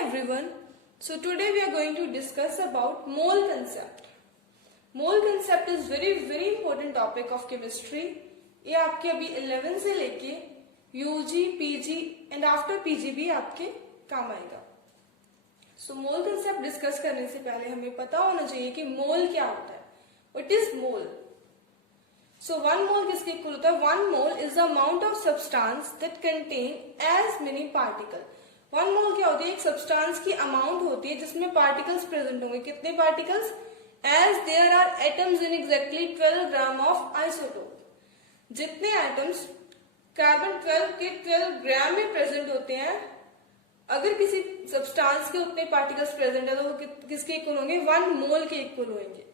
everyone. So today we are going to discuss about mole concept. Mole concept is very important topic of chemistry. ये आपके अभी 11 से लेके UG, PG and after PG भी आपके काम आएगा. सो मोल कंसेप्ट डिस्कस करने से पहले हमें पता होना चाहिए कि मोल क्या होता है. What is mole? So one mole किसके इक्वल होता है? One mole is the amount of substance that contain as many particle. One mole क्या होती है? एक सब्सटेंस की अमाउंट होती है जिसमें पार्टिकल्स प्रेजेंट होंगे. कितने particles? As there are atoms in exactly 12 gram of isotope. जितने एटम्स कार्बन 12 के 12 ग्राम में प्रेजेंट होते हैं, अगर किसी सब्सटेंस के उतने पार्टिकल्स प्रेजेंट है तो वो किसके इक्वल होंगे? वन मोल के इक्वल होंगे.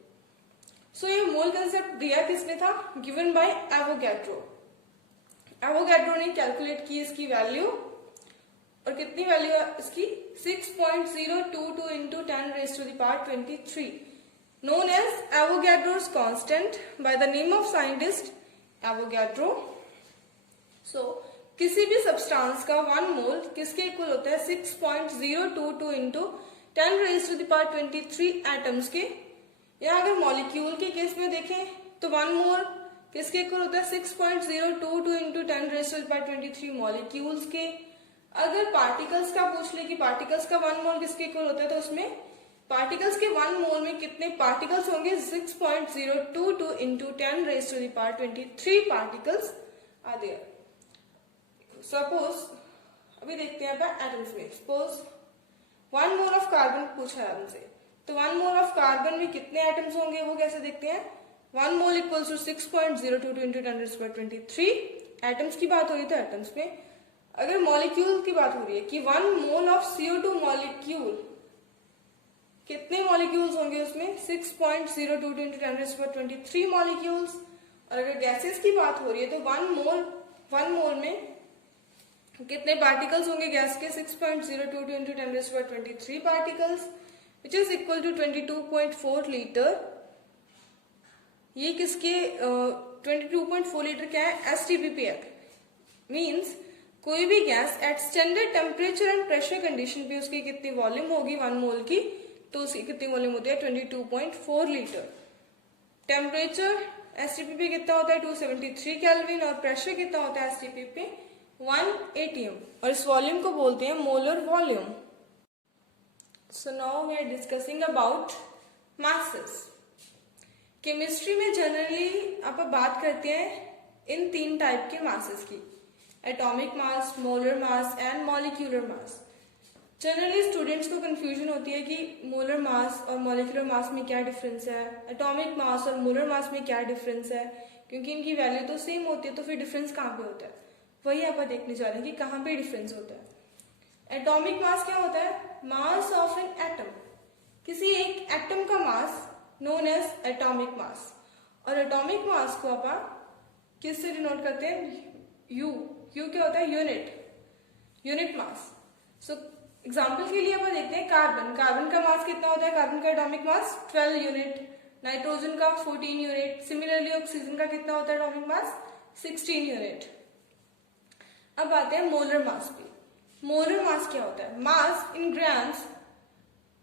सो ये मोल कंसेप्ट दिया किसने था? Given by Avogadro. एवोगैड्रो ने कैलकुलेट की इसकी वैल्यू, और कितनी वैल्यू है इसकी? 6.022 into 10 raised to the power 23, known as Avogadro's constant by the name of scientist Avogadro. So किसी भी सब्सटेंस का वन मोल किसके इक्वल होता है? 6.022 into 10 raised to the power 23 atoms के. या अगर मॉलिक्यूल के केस में देखें तो वन मोल किसके इक्वल होता है? 6.022 into 10 raised to the power 23 molecules के. अगर पार्टिकल्स का पूछ ले कि पार्टिकल्स का वन मोल किसके इक्वल होता है, तो उसमें पार्टिकल्स के वन मोल में कितने पार्टिकल्स होंगे? 6.022 into 10 raised to the power 23 particles are there. Suppose अभी देखते हैं एटम्स में. Suppose one mole of carbon पूछा है हमसे, तो वन मोल ऑफ कार्बन में कितने एटम्स होंगे वो कैसे देखते हैं? One mole equals to 6.022 into 10 raised to the power 23. Atoms की बात हो रही है तो एटम्स में. अगर मॉलिक्यूल की बात हो रही है कि one mole of CO2 molecule, कितने मॉलिक्यूल्स होंगे उसमें? 6.022 into 10 raised to the power 23 molecules. और अगर गैसेस की बात हो रही है तो वन मोल में कितने पार्टिकल्स होंगे गैस के? 6.022 into 10 raised to the power 23 particles, which is equal to 22.4 litre. ये किसके 22.4 लीटर क्या है? STPP है. मीन्स कोई भी gas at standard temperature and pressure condition पे उसकी कितनी वॉल्यूम होगी वन मोल की? तो उसकी कितनी वॉल्यूम होती है? 22.4 लीटर. टेम्परेचर STPP कितना होता है? 273 केल्विन. और प्रेशर कितना होता है STPP? 1 atm. और इस वॉल्यूम को बोलते हैं molar volume. So now we are discussing about masses. Chemistry में जनरली आप बात करते हैं इन तीन टाइप के मासेस की: atomic mass, molar mass and molecular mass. Generally students को कंफ्यूजन होती है कि मोलर मास और मॉलिक्यूलर मास में क्या डिफरेंस है, एटॉमिक मास और मोलर मास में क्या डिफरेंस है, क्योंकि इनकी वैल्यू तो सेम होती है, तो फिर डिफरेंस कहाँ पे होता है? वही आप देखने जा रहे हैं कि कहाँ पे डिफरेंस होता है. एटॉमिक मास क्या होता है? Mass of an atom. किसी एक एटम का मास नोन एज एटॉमिक मास. और एटॉमिक मास को आप किससे डिनोट करते हैं? यू. क्यू क्या होता है? Unit mass. सो एग्जाम्पल के लिए अपन देखते हैं कार्बन का मास कितना होता है? कार्बन का एटॉमिक मास 12 यूनिट. नाइट्रोजन का 14 यूनिट. सिमिलरली ऑक्सीजन का कितना होता है एटॉमिक मास? 16 यूनिट. अब आते हैं मोलर मास पे. मोलर मास क्या होता है? Mass in grams,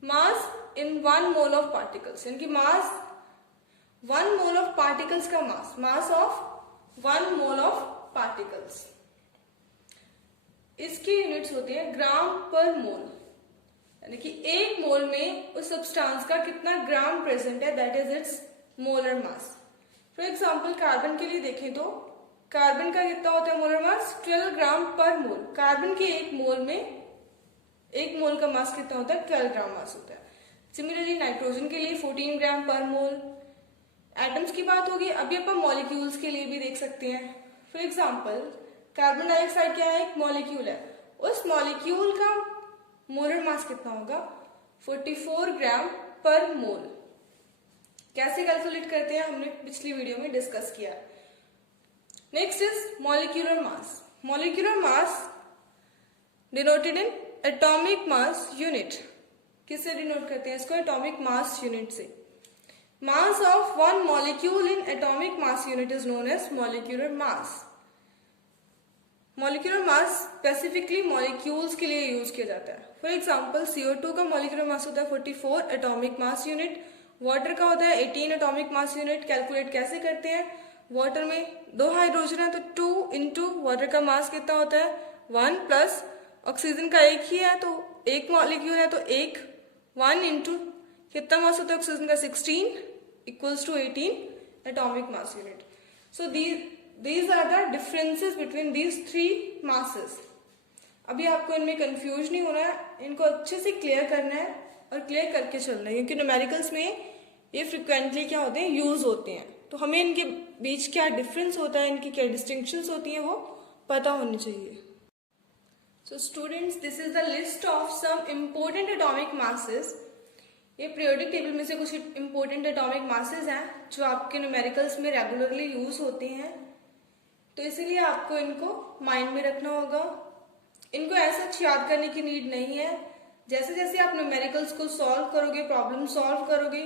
mass in one mole of particles. यानी कि mass one mole of particles का mass of one mole of particles. इसकी यूनिट्स होती है ग्राम पर मोल. यानी कि एक मोल में उस सब्सटेंस का कितना ग्राम प्रेजेंट है, that is it's molar mass. For example carbon के लिए देखें तो कार्बन का कितना होता है मोलर मास? 12 ग्राम पर मोल. कार्बन के एक मोल का मास कितना होता है? 12 ग्राम मास होता है. सिमिलरली नाइट्रोजन के लिए 14 ग्राम पर मोल. एटम्स की बात होगी. अभी अपन मॉलिक्यूल्स के लिए भी देख सकते हैं. फॉर एग्जाम्पल कार्बन डाइऑक्साइड क्या है? एक मॉलिक्यूल है. उस मॉलिक्यूल का मोलर मास कितना होगा? 44 ग्राम पर मोल. कैसे कैलकुलेट करते हैं हमने पिछली वीडियो में डिस्कस किया. Next is molecular mass. Molecular mass denoted in atomic mass unit. किससे डिनोट करते हैं इसको? एटॉमिक मास यूनिट से. Mass of one molecule in atomic mass unit is known as molecular mass. Molecular mass specifically molecules के लिए use किया जाता है। फॉर एग्जांपल CO2 का मॉलिक्यूलर मास होता है 44 एटॉमिक मास यूनिट, वाटर का होता है 18 एटॉमिक मास यूनिट। कैलकुलेट कैसे करते हैं, वाटर में 2 हाइड्रोजन है तो 2 इंटू वाटर का मास कितना होता है 1 प्लस ऑक्सीजन का एक ही है तो एक मॉलिक्यूल है तो 1 इंटू कितना मास होता है ऑक्सीजन का 16 equals to 18 atomic mass unit. So these are the differences between these 3 masses। अभी आपको इनमें कंफ्यूज नहीं होना है, इनको अच्छे से क्लियर करना है और क्लियर करके चलना है, क्योंकि न्यूमेरिकल्स में ये फ्रिक्वेंटली क्या होते हैं, यूज होते हैं, तो हमें इनके बीच क्या डिफरेंस होता है, इनकी क्या डिस्टिंक्शंस होती हैं वो पता होनी चाहिए। So students, this is the list of some important atomic masses. ये पीरियोडिक टेबल में से कुछ इम्पोर्टेंट एटॉमिक मासेस हैं जो आपके न्यूमेरिकल्स में रेगुलरली यूज होते हैं, तो इसीलिए आपको इनको माइंड में रखना होगा। इनको ऐसा याद करने की नीड नहीं है। जैसे जैसे आप न्यूमेरिकल्स को सॉल्व करोगे, प्रॉब्लम सॉल्व करोगे,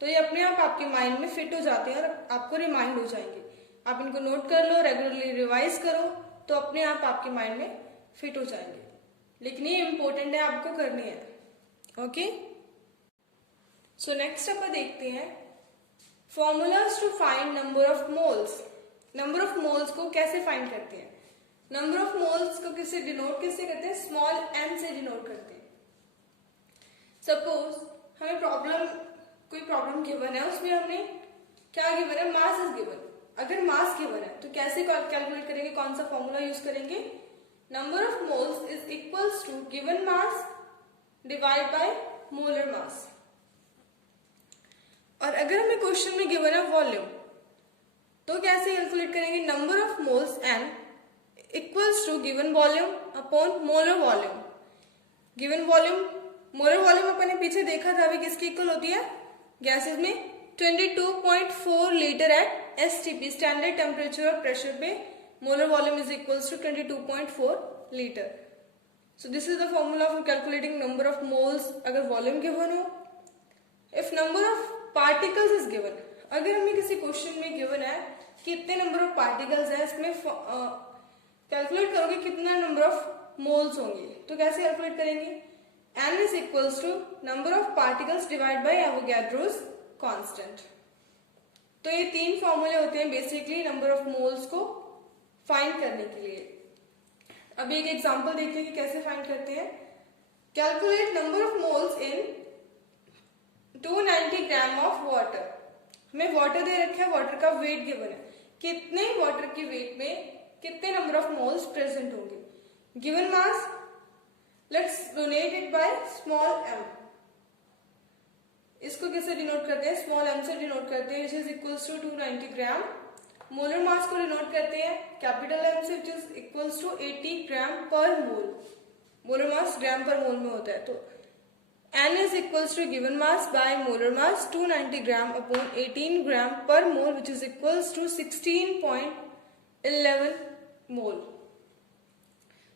तो ये अपने आप आपके माइंड में फिट हो जाते हैं और आपको रिमाइंड हो जाएंगे। आप इनको नोट कर लो, रेगुलरली रिवाइज करो, तो अपने आप आपके माइंड में फिट हो जाएंगे। लेकिन ये इंपॉर्टेंट है, आपको करनी है। ओके, सो नेक्स्ट अपन देखते हैं formulas to find number of moles. Number of moles को कैसे फाइंड करते हैं? नंबर ऑफ मोल्स को किससे डिनोट करते हैं? स्मॉल m से डिनोट करते हैं। सपोज हमें कोई प्रॉब्लम गिवन है, उसमें हमने क्या गिवन है, मास इज गिवन। अगर मास गिवन है तो कैसे कैलकुलेट करेंगे, कौन सा फॉर्मूला यूज करेंगे? Number of moles is equals to given mass divide by molar mass. और अगर हमें क्वेश्चन में गिवन है वॉल्यूम, तो कैसे कैलकुलेट करेंगे? Number of moles n equals to given volume upon molar volume. Given volume, molar volume अपन ने पीछे देखा था, अभी किसकी इक्वल होती है? गैसेस में 22.4 litre at STP, standard temperature और प्रेशर पे molar volume is equals to 22.4 litre. So this is the formula for calculating number of moles अगर वॉल्यूम गिवन हो। If number of particles is given, अगर हमें किसी question में given है कि इतने नंबर ऑफ पार्टिकल्स है, इसमें कैलकुलेट करोगे कितना नंबर ऑफ मोल्स होंगे, तो कैसे कैलकुलेट करेंगे? n is equals to number of particles divide by Avogadro's constant. तो ये 3 फॉर्मूले होते हैं बेसिकली नंबर ऑफ मोल्स को फाइंड करने के लिए। अभी एक एग्जांपल देखते हैं कि कैसे फाइंड करते हैं। Calculate number of moles in 290 gram of water. हमें वाटर दे रखा है, वाटर का वेट गिवन है, कितने वाटर के वेट में कितने नंबर ऑफ मोल्स प्रेजेंट होंगे। Given mass, let's donate it by small m। इसको किससे डिनोट करते हैं? स्मॉल m से डिनोट करते हैं, which is equals to 290 gram. Molar mass को डिनोट करते हैं कैपिटल M से, which is equals to 80 gram per mole. Molar mass gram per मोल में होता है, तो n is equals to given mass by molar mass 290 gram upon 18 gram per mole, which is equals to 16.11 mole.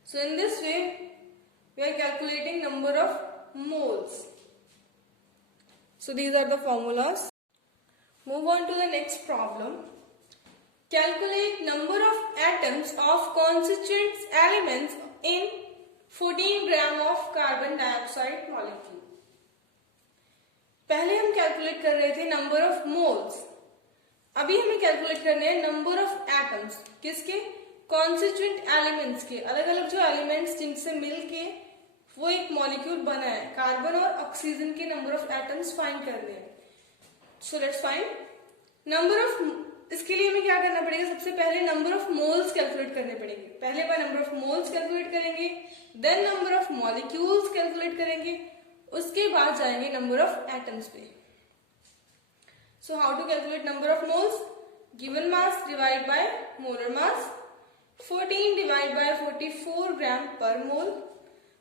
So in this way we are calculating number of moles. So these are the formulas. Move on to the next problem. Calculate number of atoms of constituent elements in 14 gram of carbon dioxide molecule. पहले हम calculate कर रहे थे number of moles, अभी हमें calculate करने हैं number of atoms. किसके? कॉन्स्टिट्यूएंट एलिमेंट्स के। अलग अलग जो एलिमेंट्स जिनसे मिलके वो एक मॉलिक्यूल बना है, कार्बन और ऑक्सीजन के नंबर ऑफ एटम्स फाइंड करने हैं। So let's find number of. इसके लिए हमें क्या करना पड़ेगा? सबसे पहले नंबर ऑफ मोल्स कैलकुलेट करने पड़ेंगे। पहले बार नंबर ऑफ मोल्स कैलकुलेट करेंगे, then number of molecules calculate करेंगे, उसके बाद जाएंगे नंबर ऑफ एटम्स पे। So how to calculate number of moles? Given mass divide by molar mass, 14 divide by 44 gram per mole,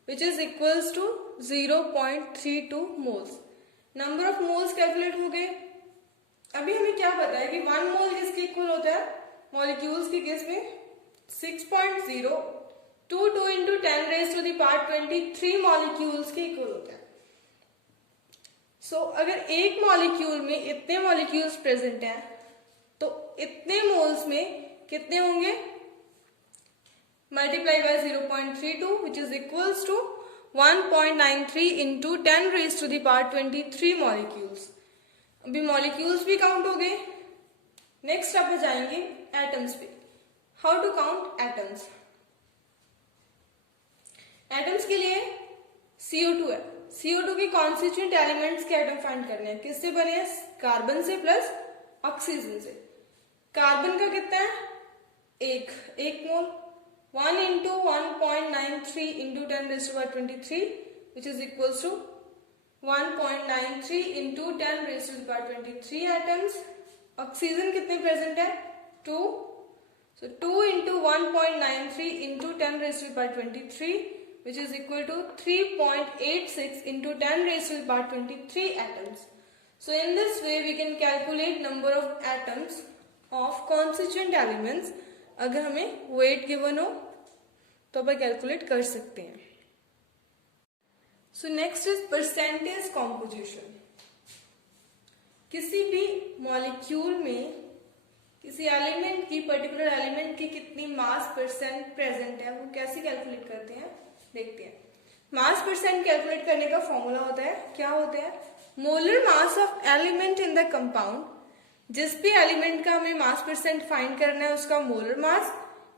which is equals to 0.32 moles. Number of moles calculate हो गए। अभी हमें क्या पता है कि 1 मोल किसके इक्वल होता है? मॉलिक्यूल्स के केस में 6.0 2 into 10 raise to the power 23 molecules के इक्वल होता है। सो अगर एक मॉलिक्यूल में इतने मॉलिक्यूल्स प्रेजेंट हैं तो इतने मोल्स में कितने होंगे? multiply by 0.32 which is equals to 1.93 into 10 raised to the power 23 molecules. अभी मॉलिक्यूल्स भी काउंट हो गए. नेक्स्ट आप जाएंगे एटम्स पे. How to count atoms. Atoms के लिए CO2 है. CO2 के कॉन्स्टिट्यूएंट एलिमेंट्स के एटम फाइंड करने हैं. किससे बने हैं? कार्बन से प्लस ऑक्सीजन से. कार्बन का कितना है? एक मोल. 1 into 1.93 into 10 raised to power 23 which is equals to 1.93 into 10 raised to the power 23 atoms. Oxygen कितने प्रेजेंट है? 2. So 2 into 1.93 into 10 raised to the power 23 which is equal to 3.86 into 10 raised to the power 23 atoms. So in this way we can calculate number of atoms of constituent elements. अगर हमें wait given हो तो अपन calculate कर सकते हैं. So next is percentage composition. किसी भी molecule में किसी एलिमेंट की पर्टिकुलर एलिमेंट की कितनी मास परसेंट प्रेजेंट है वो कैसे कैलकुलेट करते हैं देखते हैं. मास परसेंट कैलकुलेट करने का फॉर्मूला होता है, क्या होता है? Molar mass of element in the compound. जिस भी एलिमेंट का हमें मास परसेंट फाइंड करना है उसका molar mass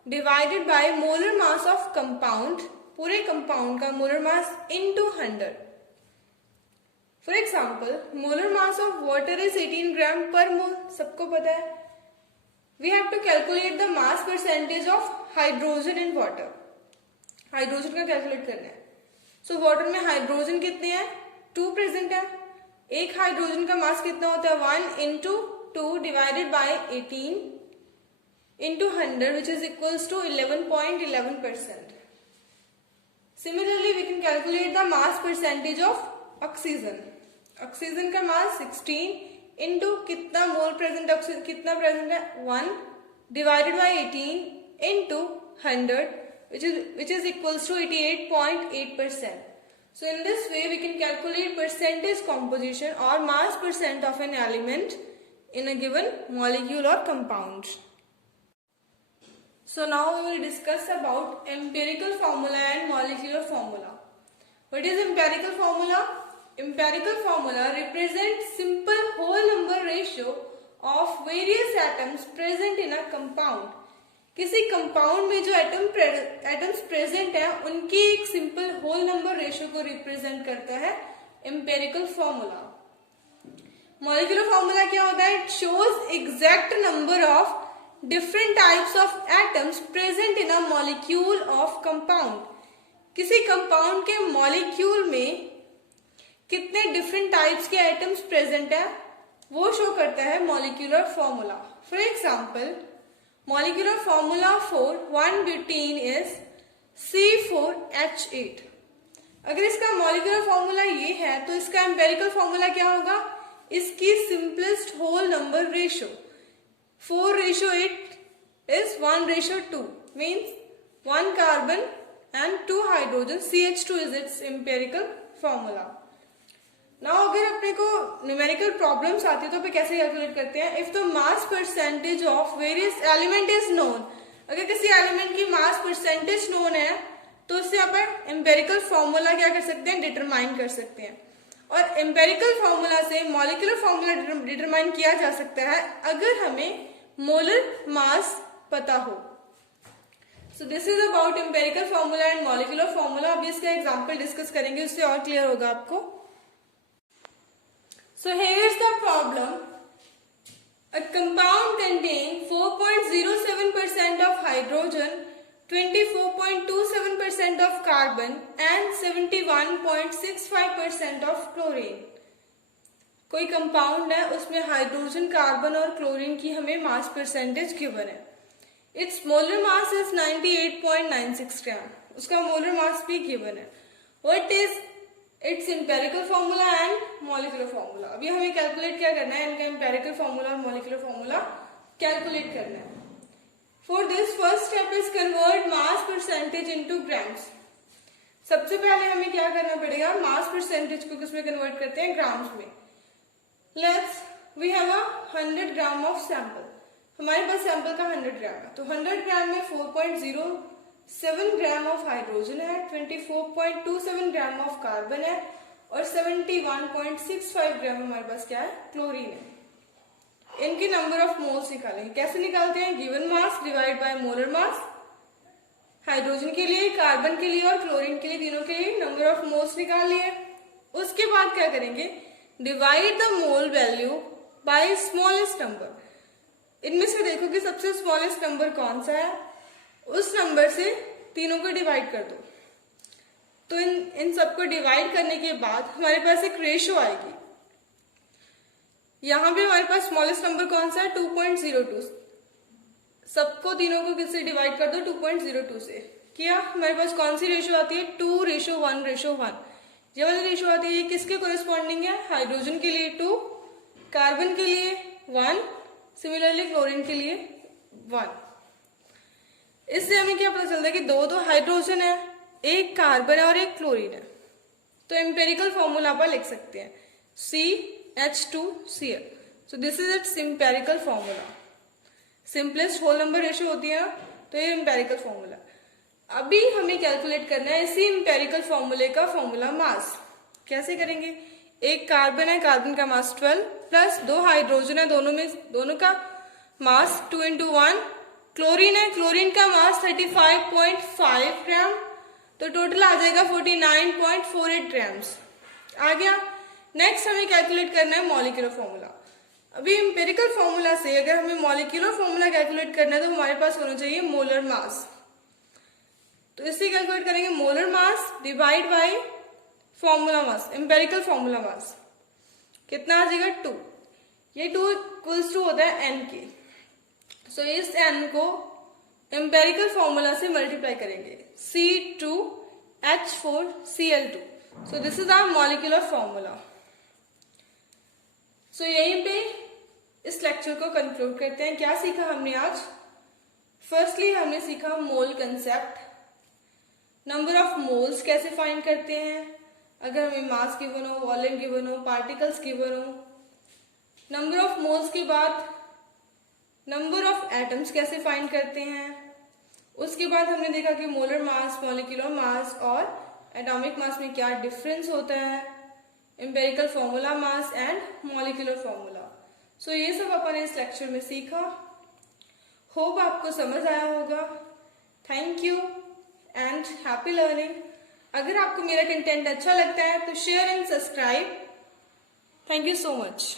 divided by molar mass of compound. पूरे कंपाउंड का molar mass into 100. For example molar mass of water is 18 gram per mole. सबको पता है. We have to calculate the mass percentage of hydrogen in water. Hydrogen का calculate करना है. So water में hydrogen कितने हैं? 2 प्रेजेंट है. एक हाइड्रोजन का मास कितना होता है? 1 into 2 divided by 18 into 100 which is equals to 11.11%. Similarly, we can calculate the mass percentage of oxygen. Oxygen का mass 16 into कितना मोल प्रेजेंट ऑक्सीजन कितना प्रेजेंट है? 1 divided by 18 into 100 which is equals to 88.8%. So in this way we can calculate percentage composition or mass percent of an element in a given molecule or compound. So now we will discuss about empirical formula and molecular formula. What is empirical formula? Empirical formula represents simple whole number ratio of various atoms present in a compound. किसी compound में जो atoms present है उनकी एक simple whole number ratio को represent करता है empirical formula. Molecular formula क्या होता है? It shows exact number of different types of atoms present in a molecule of compound. किसी कंपाउंड के मॉलिक्यूल में कितने डिफरेंट टाइप्स के एटम्स प्रेजेंट है वो शो करता है molecular formula. For example molecular formula for 1-butene is C4H8. अगर इसका molecular formula ये है तो इसका empirical formula क्या होगा? इसकी simplest whole number ratio 4:8 is 1:2 means 1 carbon and 2 hydrogen. CH2 is its empirical formula. Now अगर अपने को न्यूमेरिकल प्रॉब्लम्स आती है तो पे कैसे कैलकुलेट करते हैं? If the mass percentage of various element is known. अगर किसी एलिमेंट की मास परसेंटेज नोन है तो उससे आप एम्पेरिकल फॉर्मूला क्या कर सकते हैं? डिटरमाइन कर सकते हैं. और एम्पेरिकल फॉर्मूला से मॉलिक्यूलर फॉर्मूला डिटरमाइन किया जा सकता है अगर हमें मोलर मास पता हो. सो this is about empirical formula and molecular formula. अभी इसका एग्जाम्पल डिस्कस करेंगे उससे और क्लियर होगा आपको. So here is the problem. A compound contains 4.07% of hydrogen, 24.27% of carbon and 71.65% of chlorine. कोई कंपाउंड है उसमें हाइड्रोजन, कार्बन और क्लोरीन की हमें मास परसेंटेज गिवन है. इट्स मोलर मास इज 98.96 ग्राम. उसका मोलर मास भी गिवन है. What is its empirical formula and molecular formula. अभी हमें कैलकुलेट क्या करना है? इनका एम्पेरिकल फॉर्मूला और मॉलिक्यूलर फॉर्मूला कैलकुलेट करना है. For this first step is convert mass percentage into grams. सबसे पहले हमें क्या करना पड़ेगा? मास परसेंटेज को किसमें कन्वर्ट करते हैं? ग्राम्स में. Let's we have a 100 gram of sample. हमारे पास सैंपल का 100 ग्राम है तो 100 ग्राम में 7 ग्राम ऑफ हाइड्रोजन है, 24.27 ग्राम ऑफ कार्बन है और 71.65 ग्राम हमारे पास क्या है, क्लोरीन है। इनके नंबर ऑफ मोल्स निकालेंगे। कैसे निकालते हैं? Given mass divide by molar mass. Hydrogen के लिए, कार्बन के लिए और क्लोरीन के लिए, तीनों के लिए नंबर ऑफ मोल्स निकाल लिए। उसके बाद क्या करेंगे? Divide the mole value by smallest number. इनमें से देखो कि सबसे स्मॉलेस्ट नंबर कौन सा है, उस नंबर से तीनों को डिवाइड कर दो। तो इन सबको डिवाइड करने के बाद हमारे पास एक रेशो आएगी। यहां पे हमारे पास स्मॉलेस्ट नंबर कौन सा है, 2.02। सबको तीनों को किससे डिवाइड कर दो, 2.02 से। क्या हमारे पास कौन सी रेशो आती है, 2:1:1। ये वाली रेशो आती है, ये किसके कोरिस्पॉन्डिंग है, हाइड्रोजन के लिए 2, कार्बन के लिए 1, सिमिलरली क्लोरीन के लिए 1। इससे हमें क्या पता चलता है कि दो हाइड्रोजन है, एक कार्बन है और एक क्लोरीन है। तो एम्पेरिकल फॉर्मूला आप लिख सकते हैं CH2Cl। So this is its empirical formula. Simplest whole number ratio होती है ना, तो ये एम्पेरिकल फॉर्मूला। अभी हमें कैलकुलेट करना है इसी एम्पेरिकल फॉर्मूले का फॉर्मूला मास। कैसे करेंगे? एक कार्बन है, कार्बन का मास 12 प्लस 2 हाइड्रोजन है, दोनों का मास 2 × 1। क्लोरीन है, क्लोरीन का मास 35.5 ग्राम, तो टोटल आ जाएगा 49.48 ग्राम्स। आ गया। नेक्स्ट हमें कैलकुलेट करना है मॉलिक्यूलर फॉर्मूला। अभी एम्पिरिकल फॉर्मूला से अगर हमें मॉलिक्यूलर फॉर्मूला कैलकुलेट करना है तो हमारे पास होना चाहिए मोलर मास। तो इससे कैलकुलेट करेंगे molar mass divide by formula mass, empirical formula mass. कितना आ जाएगा, 2। ये 2 इक्वल्स टू होता है n के। सो इस n को एम्पेरिकल फॉर्मूला से मल्टीप्लाई करेंगे, C2H4Cl2। So this is our molecular formula. So यहीं पे इस लेक्चर को कंक्लूड करते हैं। क्या सीखा हमने आज? फर्स्टली हमने सीखा मोल कंसेप्ट, नंबर ऑफ मोल्स कैसे फाइंड करते हैं अगर हमें मास गिवन हो, वॉल्यूम गिवन हो, पार्टिकल्स गिवन हो। नंबर ऑफ मोल्स के बाद नंबर ऑफ एटम्स कैसे फाइंड करते हैं। उसके बाद हमने देखा कि मोलर मास, मॉलिक्यूलर मास और एटॉमिक मास में क्या डिफरेंस होता है, empirical formula mass and molecular formula. So ये सब अपन इस लेक्चर में सीखा। होप आपको समझ आया होगा। Thank you and happy learning. अगर आपको मेरा कंटेंट अच्छा लगता है तो share and subscribe. Thank you so much.